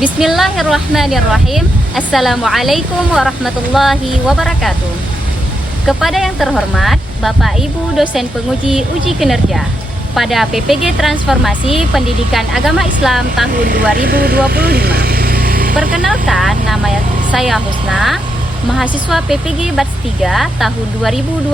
Bismillahirrahmanirrahim. Assalamualaikum warahmatullahi wabarakatuh. Kepada yang terhormat Bapak Ibu dosen penguji uji kinerja pada PPG Transformasi Pendidikan Agama Islam tahun 2025. Perkenalkan, nama saya Husna, mahasiswa PPG Batch 3 tahun 2025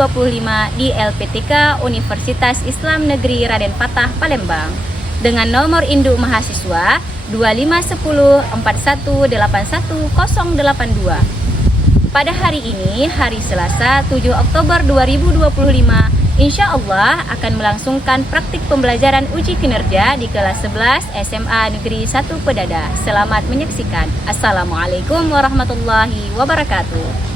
di LPTK Universitas Islam Negeri Raden Patah, Palembang, dengan nomor induk mahasiswa 251041818082. Pada hari ini, hari Selasa 7 Oktober 2025, insya Allah akan melangsungkan praktik pembelajaran uji kinerja di kelas 11 SMA Negeri 1 Pedada. Selamat menyaksikan. Assalamualaikum warahmatullahi wabarakatuh.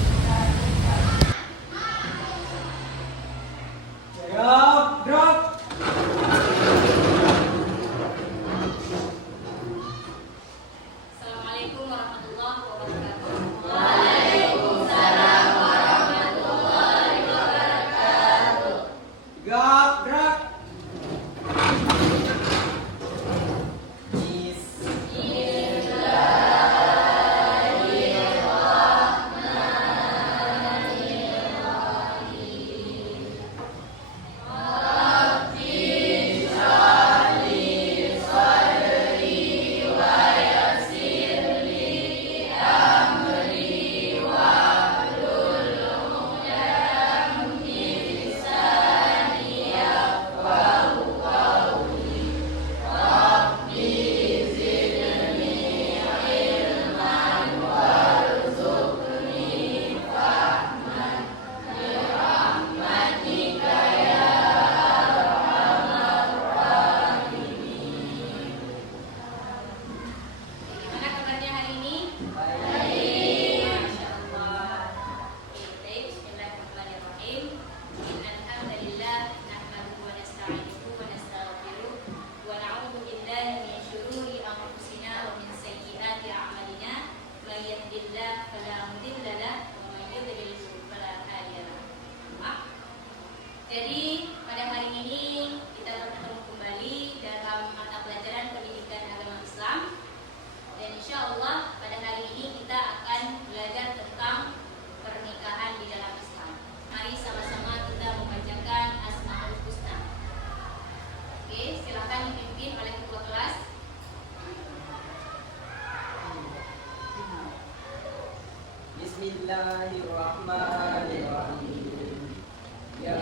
Jadi pada hari ini kita bertemu kembali dalam mata pelajaran pendidikan agama Islam, dan insya Allah pada hari ini kita akan belajar tentang pernikahan di dalam Islam. Mari sama-sama kita membacakan Asmaul Husna. Oke, silakan dipimpin oleh ketua kelas. Bismillahirrahmanirrahim. Ya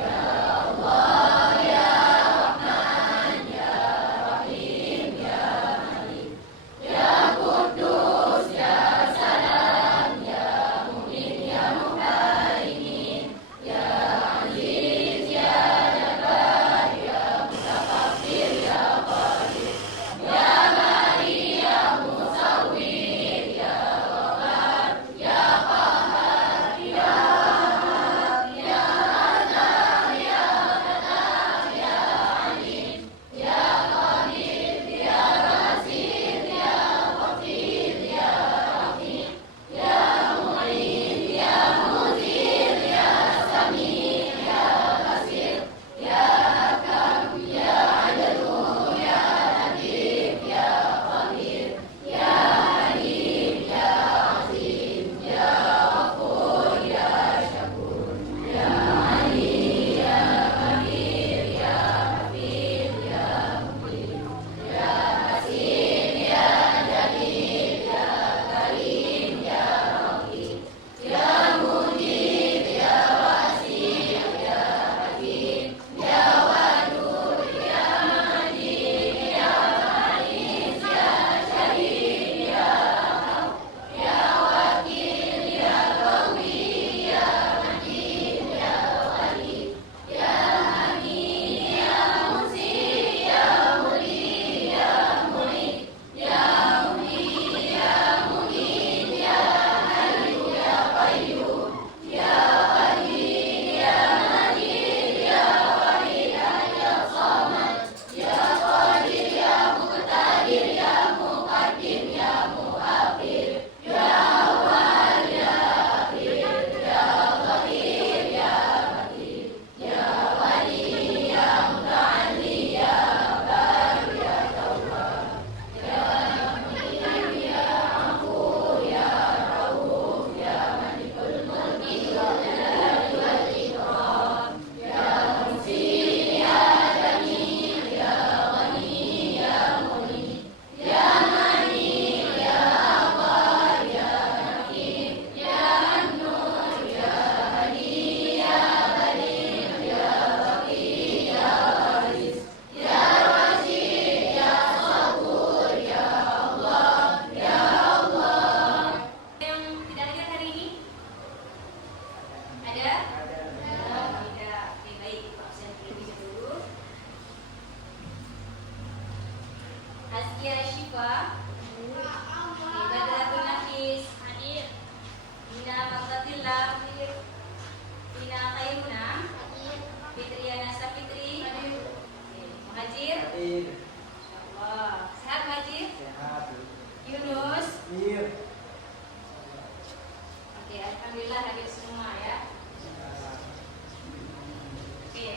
Nabila Fina Kaimuna, Fitriana Sapitri, Muhajir. Insyaallah. Sehat Muhajir? Sehat. Yunus. Iya. Oke, alhamdulillah hadir semua ya. Oke,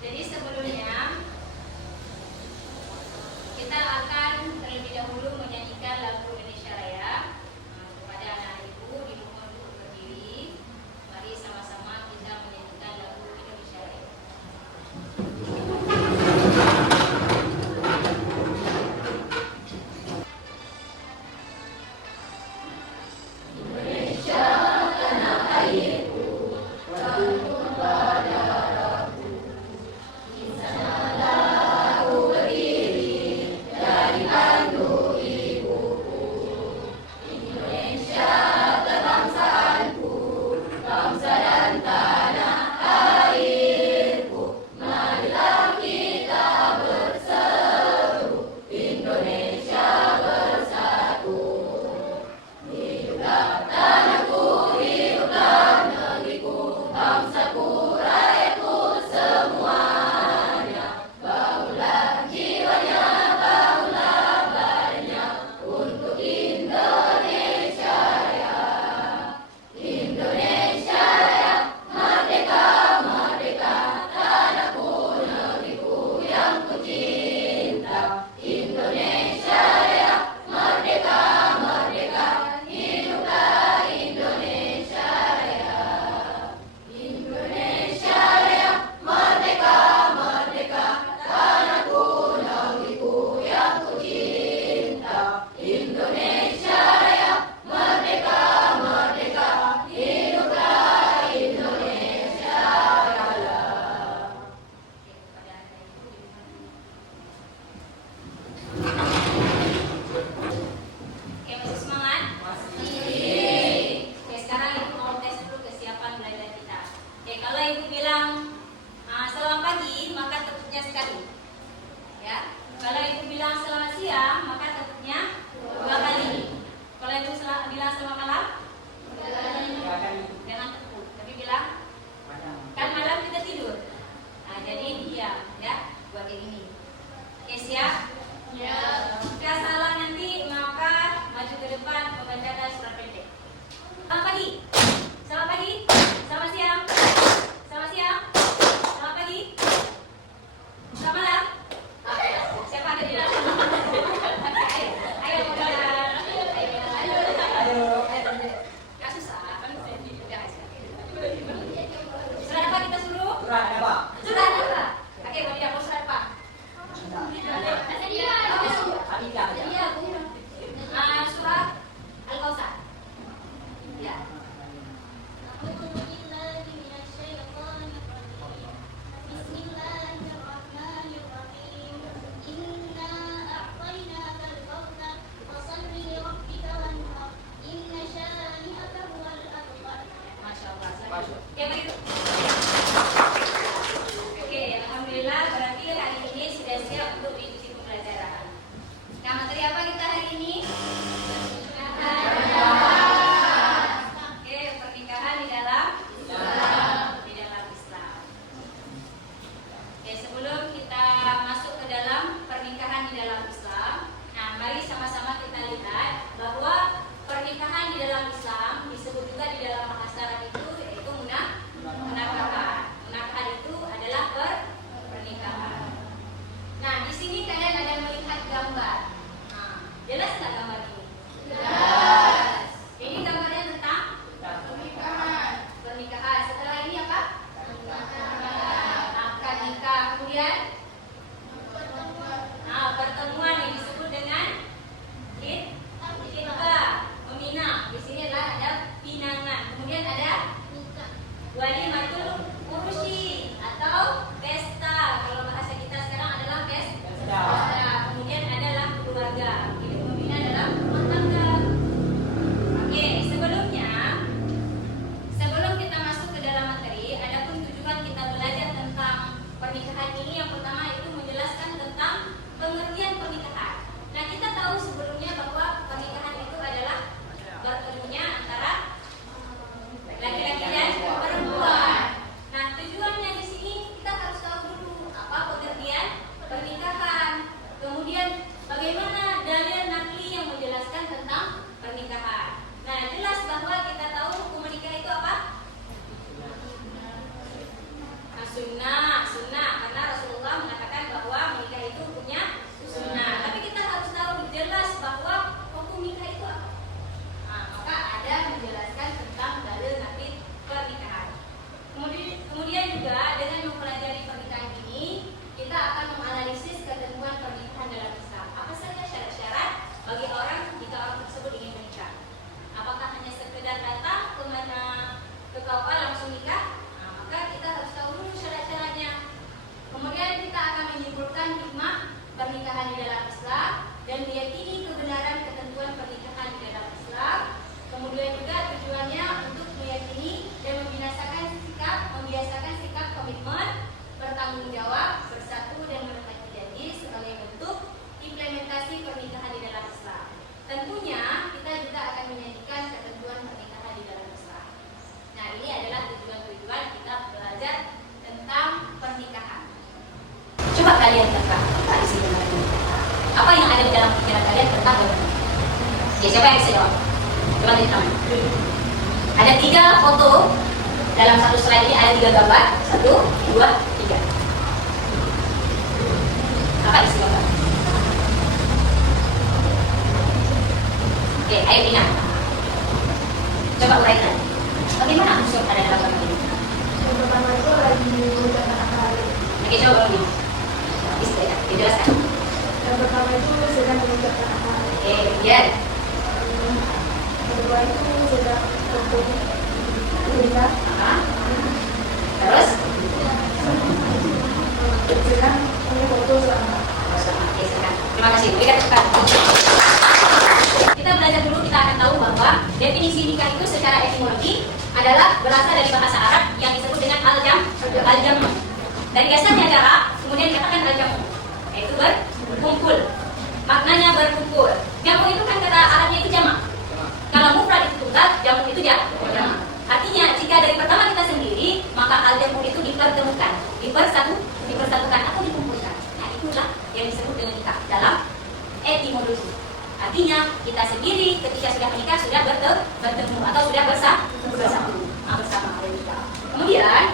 jadi sebelumnya kita akan terlebih dahulu menyanyikan lagu Indonesia Raya. Kepada anak ibu dimohon untuk berdiri. Mari sama-sama kita menyanyikan lagu Indonesia Raya. Oke, siapa yang bisa jawab? Coba tunjuk tangan. Ada 3 foto dalam satu slide ini, ada 3 gambar. 1, 2, 3. Apa isi gambar? Oke, ayo Dina. Coba uraikan. Bagaimana unsur ada dalam gambar ini? Yang pertama itu lagi mengucapkan akal. Oke, coba ulangi. Bisa dijelaskan. Yang pertama itu sedang mengucapkan akal. Oke, kemudian Yang kedua itu sedang berfoto. Sedang terus sedang foto selama. Oke, silakan. Terima kasih. Berikan tepuk tangan. Kita belajar dulu, kita akan tahu bahwa definisi nikah itu secara etimologi adalah berasal dari bahasa Arab yang disebut dengan al-jam'. Dari dasarnya jarak, kemudian dikatakan al-jam', yaitu berkumpul. Maknanya berkumpul. Jamu itu kan kata Arabnya itu jamak. Kalau mufrad itu tunggal, jamu itu jamak. Artinya jika dari pertama kita sendiri, maka al-jamu itu dipertemukan, dipersatukan atau dikumpulkan. Nah, itulah yang disebut dengan nikah dalam etimologi. Artinya kita sendiri ketika sudah menikah sudah bertemu atau sudah bersama. Kemudian,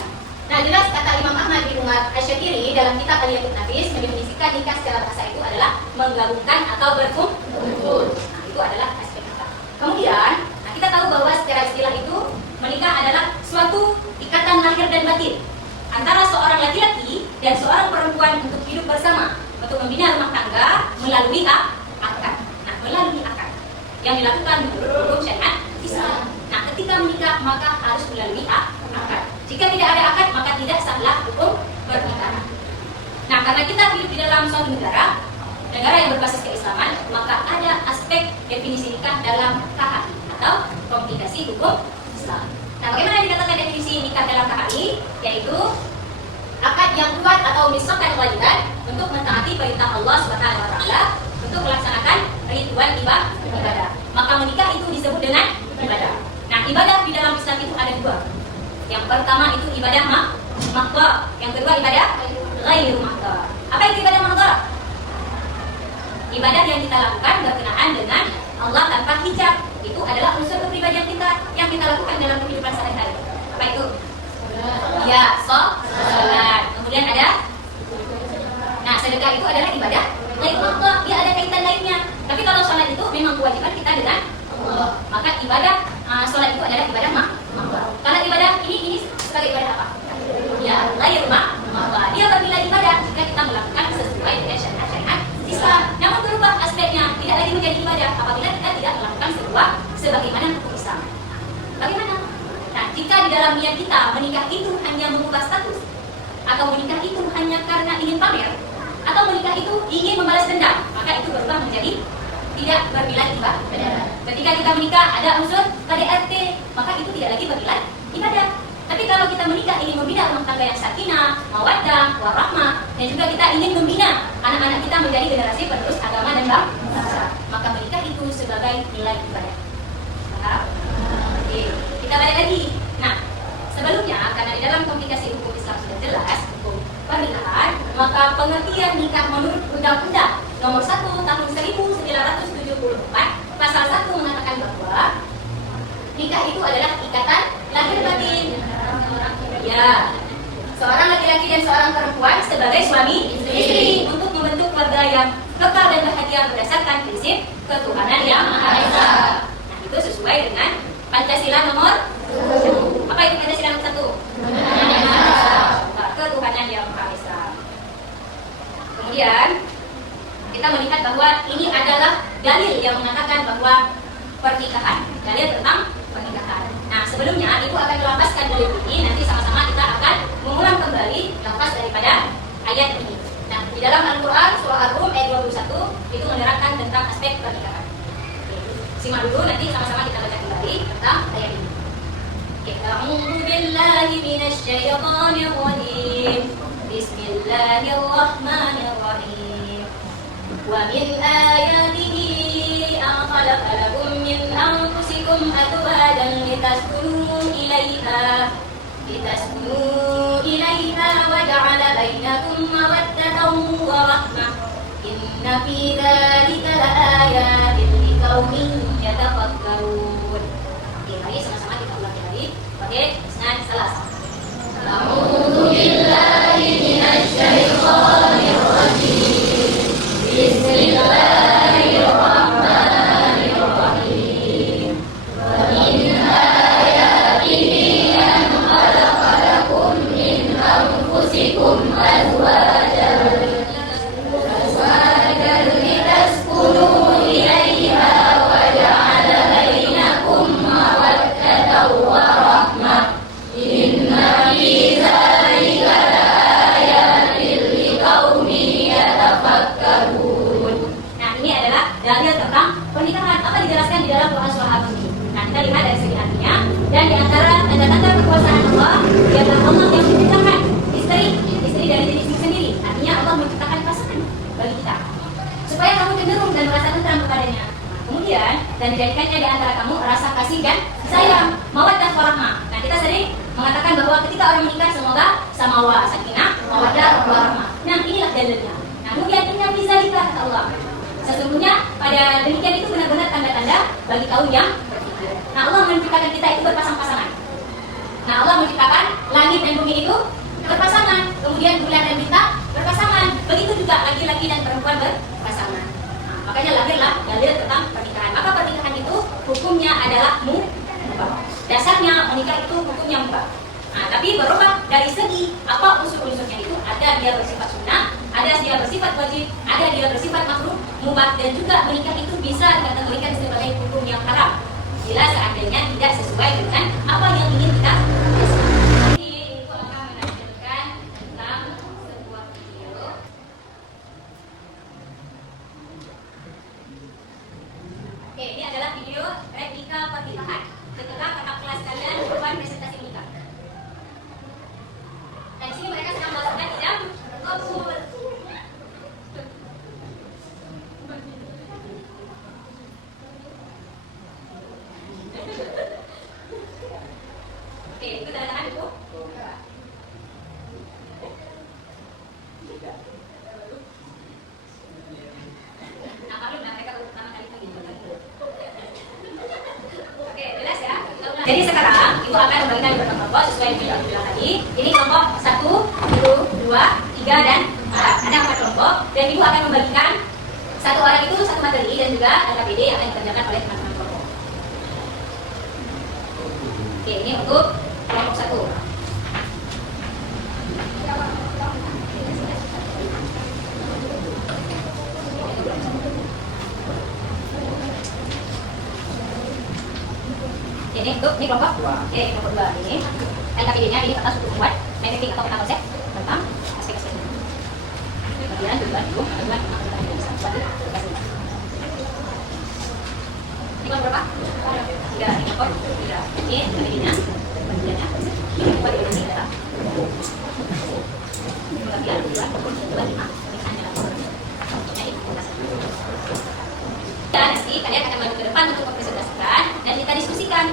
nah jelas kata Imam Ahmad bin Umar Asy-Syakiri dalam kitab Al-Yaqut Nafis mendefinisikan nikah secara bahasa itu adalah menggabungkan atau berkumpul. Nah, itu adalah aspek nikah. Kemudian, nah, kita tahu bahwa secara istilah itu menikah adalah suatu ikatan lahir dan batin antara seorang laki-laki dan seorang perempuan untuk hidup bersama, untuk membina rumah tangga melalui akad. Nah, melalui akad yang dilakukan menurut hukum syariat Islam. Nah, ketika menikah maka harus melalui akad. Jika tidak ada akad maka tidak sahlah hukum pernikahan. Nah, karena kita hidup di dalam suatu negara yang berbasis keislaman, maka ada aspek definisi nikah dalam KHI atau komplikasi hukum Islam. Nah, bagaimana dikatakan definisi nikah dalam KHI? Yaitu akad yang kuat atau misalkan kewajiban untuk mentaati perintah Allah Subhanahu wa taala untuk melaksanakan ritual ibadah. Maka menikah itu disebut dengan ibadah. Nah, ibadah di dalam Islam itu ada 2. Yang pertama itu ibadah mahdhah, yang kedua ibadah ghairu mahdhah. Apa itu ibadah mahdhah? Ibadah yang kita lakukan berkenaan dengan Allah tanpa hijab. Itu adalah unsur kepribadian kita yang kita lakukan dalam kehidupan sehari-hari. Apa itu? Ya, salat. Kemudian ada, nah, sedekah itu adalah ibadah ghairu mahdhah, dia ada kaitan lainnya. Tapi kalau salat itu memang kewajiban kita dengan Allah. Maka ibadah salat itu adalah ibadah mahdhah. Karena ibadah ini sebagai ibadah apa? Ya, ghairu mahdhah. Dia bernilai ibadah jika kita melakukan sesuai dengan syariat Islam. Namun berubah aspeknya, tidak lagi menjadi ibadah apabila kita tidak melakukan sebagaimana hukum Islam. Bagaimana? Nah, jika di dalam niat kita menikah itu hanya mengubah status, atau menikah itu hanya karena ingin pamer, atau menikah itu ingin membalas dendam, maka itu berubah menjadi tidak bernilai ibadah. Ketika kita menikah ada unsur KDRT, maka itu tidak lagi bernilai ibadah. Tapi kalau kita menikah ingin membina rumah tangga yang sakinah, mawaddah, warahmah, dan juga kita ingin membina anak-anak kita menjadi generasi penerus agama dan bangsa, maka menikah itu sebagai nilai ibadah. Paham? Oke, kita balik lagi. Nah, sebelumnya karena di dalam komplikasi hukum Islam sudah jelas hukum pernikahan, maka pengertian nikah menurut Undang-Undang Nomor 1 Tahun 1974 Pasal 1 mengatakan bahwa nikah itu adalah ikatan lahir batin. Ya, seorang laki-laki dan seorang perempuan sebagai suami istri untuk membentuk keluarga yang kekal dan bahagia berdasarkan prinsip ketuhanan yang Maha Esa. Nah, itu sesuai dengan Pancasila nomor 1. Apa itu Pancasila nomor 1? Ketuhanan yang Maha Esa. Kemudian kita melihat bahwa ini adalah dalil yang mengatakan bahwa pernikahan, dalil tentang pernikahan. Nah, sebelumnya Ibu akan melapaskan dalil ini, nanti sama-sama kita akan mengulang kembali lafaz daripada ayat ini. Nah, di dalam Al-Quran surah Ar-Rum ayat 21 itu menerangkan tentang aspek pernikahan. Simak dulu, nanti sama-sama kita baca kembali tentang ayat ini. A'udzu billahi minasy syaithanir rajim. Bismillahirrahmanirrahim. Wa min ayatihi an khalaqa lakum min anfusikum azwajan litaskunu ilaiha wa ja'ala bainakum mawaddatan wa rahmah. Inna fi dzalika laayatin liqaumin yatafakkarun. Oke, mari sama-sama kita ulangi lagi. Oke, isnan salas. Nah, ini adalah dalil tentang pernikahan. Apa dijelaskan di dalam Quran surah Al-Baqarah ini? Nah, kita lihat dari segi artinya. Dan di antara tanda-tanda kekuasaan Allah, ialah Allah yang menciptakan istri dari diri sendiri. Artinya Allah menciptakan pasangan bagi kita, supaya kamu cenderung dan merasa tentram kepadanya. Kemudian, dan dijadikannya di antara kamu rasa kasih dan sayang, mawaddah warahmah. Nah, kita sering mengatakan bahwa ketika orang menikah semoga samawa, sakinah, mawaddah warahmah. Nah, inilah dalilnya. Nah, kemudian inna fi dzalika kata Allah. Sesungguhnya pada demikian itu benar-benar tanda-tanda bagi kaum yang berpikir. Nah, Allah menciptakan kita itu berpasang-pasangan. Nah, Allah menciptakan langit dan bumi itu berpasangan, kemudian bulan dan bintang berpasangan. Begitu juga laki-laki dan perempuan berpasangan. Nah, makanya lahirlah dalil tentang pernikahan. Maka pernikahan itu hukumnya adalah mubah. Dasarnya menikah itu hukumnya mubah. Nah, tapi berubah dari segi apa unsur-unsurnya itu. Ada dia bersifat sunnah, ada dia bersifat wajib, ada dia bersifat makruh, mubah, dan juga menikah itu bisa dikategorikan sebagai hukum yang haram bila seandainya tidak sesuai dengan apa yang ingin kita lakukan. Ini Ibu akan menampilkan tentang sebuah video. Oke, ini adalah video replika pernikahan setelah kakak kelas kalian melakukan presentasi nikah. Dan di sini mereka sedang melakukan ijab kabul. Oke, itu tanda tangan Ibu. Nah, maklum lah mereka baru pertama kali begini. Oke, jelas ya. Jadi sekarang Ibu akan membagikan beberapa kelompok sesuai dengan yang bilang tadi. Ini kelompok 1, 2, 3, dan 4. Ada 4 kelompok dan Ibu akan membagikan satu orang itu satu materi dan juga LKPD yang akan dikerjakan oleh teman-teman kelompok. Oke, ini untuk kelompok 1. Ini untuk ini kelompok 2. Kelompok 2 ini LKPD-nya ini kertas untuk membuat mapping atau peta konsep tentang aspek-aspek ini. Kemudian tujuan Ibu adalah ini kelompok berapa? 3. Ini kelompok 3. Ini LKPD-nya, bagiannya. Ini kelompok di sini adalah pembagian tujuan 2, 5. Dan nanti kalian akan maju ke depan untuk mempresentasikan dan kita diskusikan.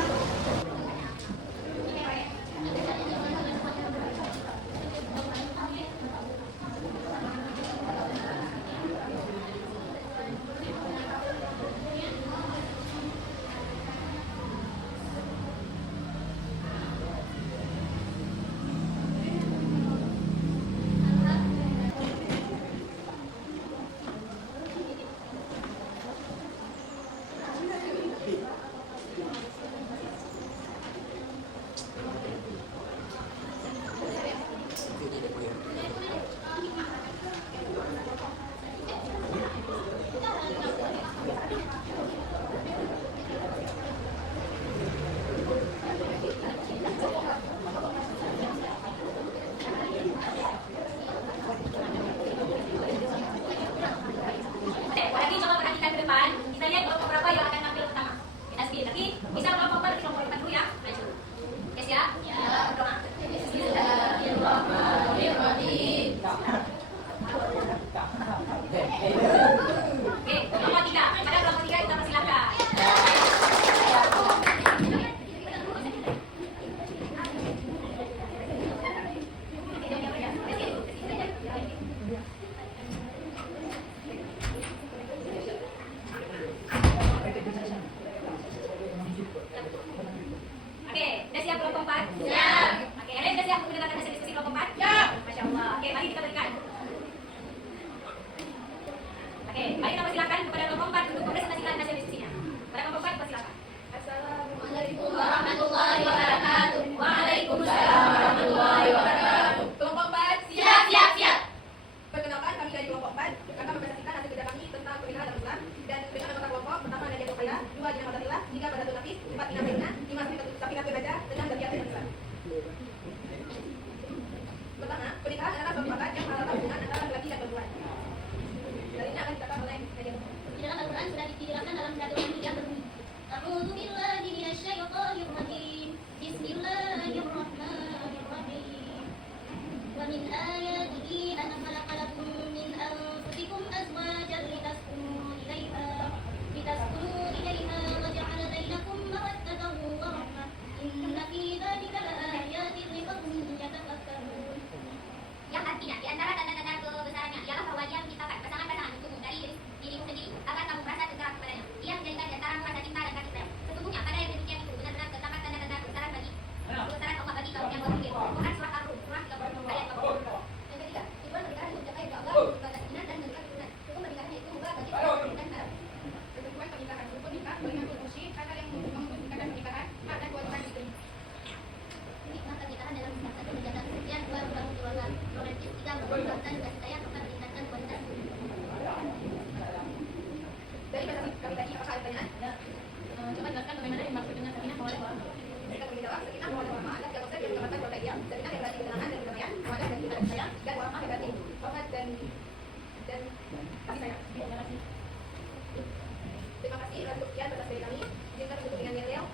sekian batas dari kami. Izinkan untuk dengan yel.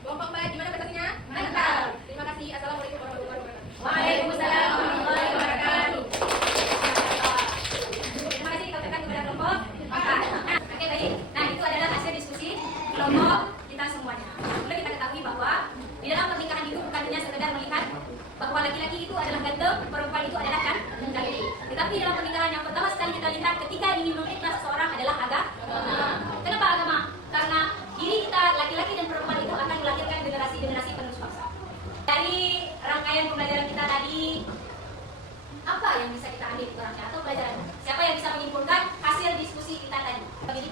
Kelompok 4 gimana prestasinya? Mantap. Terima kasih. Assalamualaikum warahmatullahi wabarakatuh. Waalaikumsalam warahmatullahi wabarakatuh. Terima kasih kita ucapkan kepada kelompok 4. Oke, baik. Nah, itu adalah hasil diskusi kelompok kita semuanya. Perlu kita ketahui bahwa di dalam pernikahan itu bukan hanya sekedar melihat bahwa laki-laki itu adalah ganteng, perempuan itu adalah cantik. Tetapi dalam pernikahan yang pertama sekali kita lihat ketika ingin menikah seseorang adalah agama. Kenapa agama? Karena diri kita laki-laki dan perempuan itu akan melahirkan generasi-generasi penerus bangsa. Dari rangkaian pembelajaran kita tadi, apa yang bisa kita ambil kurangnya atau pelajaran? Siapa yang bisa menyimpulkan hasil diskusi kita tadi? Begini?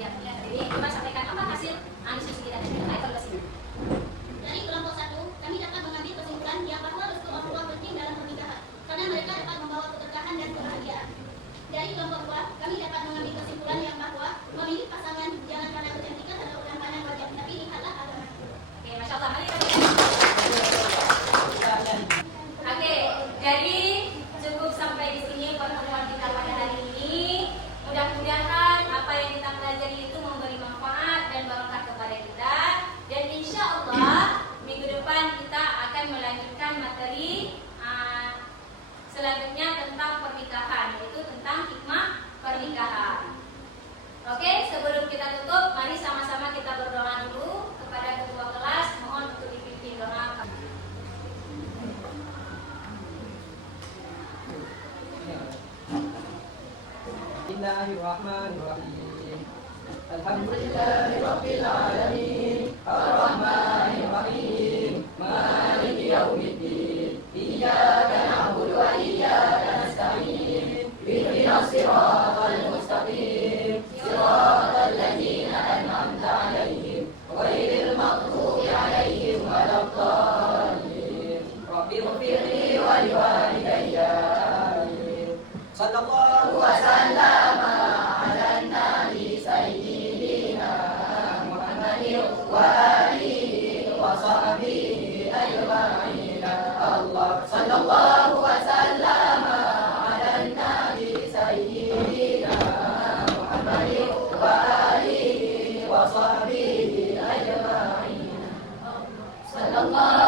Ya, jadi coba sampaikan apa hasil diskusi kita tadi? Ayo evaluasi. Dari kelompok 1, kami dapat mengambil kesimpulan yang bahwa restu orang tua penting dalam pernikahan karena mereka dapat membawa keberkahan dan kebahagiaan. Dari kelompok 2, kami dapat mengambil kesimpulan yang bahwa memilih pasangan jangan karena kecantikan atau ketampanan wajah, tapi lihatlah agama. Oke, Masya Allah. Oke, jadi cukup sampai di sini pertemuan kita pada hari ini. Mudah-mudahan apa yang kita pelajari itu memberi manfaat dan barokah kepada kita. Dan insya Allah minggu depan kita akan melanjutkan materi selanjutnya tentang pernikahan, yaitu tentang hikmah pernikahan. Oke, sebelum kita tutup, mari sama-sama kita berdoa dulu kepada ketua kelas. Mohon untuk dipimpin doa. Bismillahirrahmanirrahim. Alhamdulillahirabbil alamin. Arrahmanir rahim. Maliki yaumiddin. Iyyaka na'budu wa iyyaka nasta'in. Ihdinas siratal mustaqim. Siratal ladzina an'amta 'alaihim ghairil maghdubi 'alaihim waladdallin. Rabbighfirli wa liwalidayya. Amin. Sallallahu wa sallama ala nabi sayyidina Muhammadin wa alihi wa sahbihi ajma'in. Allah sallallahu wa sallama ala nabi sayyidina Muhammadin wa alihi wa sahbihi ajma'in. Sallallahu